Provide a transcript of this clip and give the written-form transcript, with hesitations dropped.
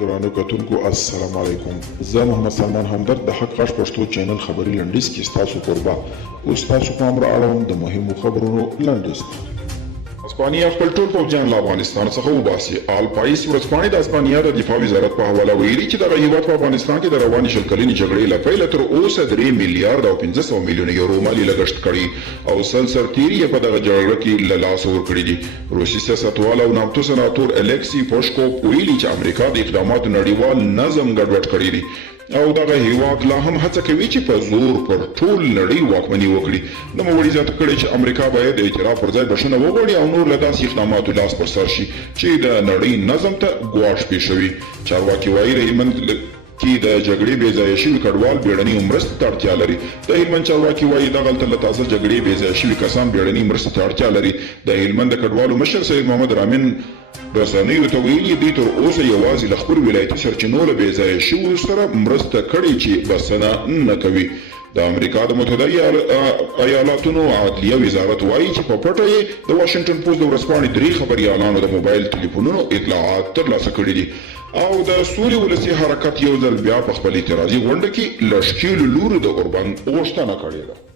درانو کتونکو السلام علیکم. زه محمد سلمان همدرد د حق غږ پښتو چینل خبري لنډیز کې ستاسو قربا اوس تاسو پام را اړوم د مهمو خبرونو لنډیز. اسپانیا خپل ټول پوځیان له افغانستان څخه وباسي. آل پایس ورځپاڼې د اسپانیا د دفاع وزارت په حواله ویلي چې دغه هیواد په افغانستان کې د روانې شل کلنې جګړې له پیله تر اوسه 3 میلیارډ او 500 میلیونه یورو مالي لګښت کړي او سل سرتیري یې په دغه جګړه کې له لاسه ورکړي دي. روسي سیاستوال او نامتو سناتور الکسی پوشکوف ویلي چې امریکا د اقداماتو نړیوال نظم ګډوډ کړی دی او دغه هیواد لا هم هڅه کوي چې په زور پر ټول نړۍ واکمني وکړي. نوموړي زیاته کړې چې امریکا باید د اعتراف پر ځای بښنه وغواړي او نور له داسې اقداماتو لاس پر سر شي چې د نړۍ نظم ته ګواښ پېښوي. چارواکي وایي د هلمند کې د جګړې بې ځایه شوي کډوال بیړنۍ مرستې ته اړتیا لري. د هلمند چارواکي وایي دغلته له تازه جګړې بې ځایه شوي کسان بیړنۍ مرستې ته اړتیا لري. د هلمند د کډوالو مشر سید محمد رامین رسنیو ته ویلي دوی تر اوسه یوازې له خپلو ولایتي سرچینو له بې ځایه شویو سره مرسته کړې چې بسنه نه کوي. د امریکا د متحده ایالاتونو عدلیه وزارت وایي چې په پټه یې د واشنګټن پوسټ د ورځپاڼې 3 خبریالانو د موبایل ټلیفونونو اطلاعات ترلاسه کړي دي او د سولې ولسي حرکت یو ځل بیا په خپل اعتراضي غونډه کې له ښکېلو لورو د اوربند غوښتنه کړې ده.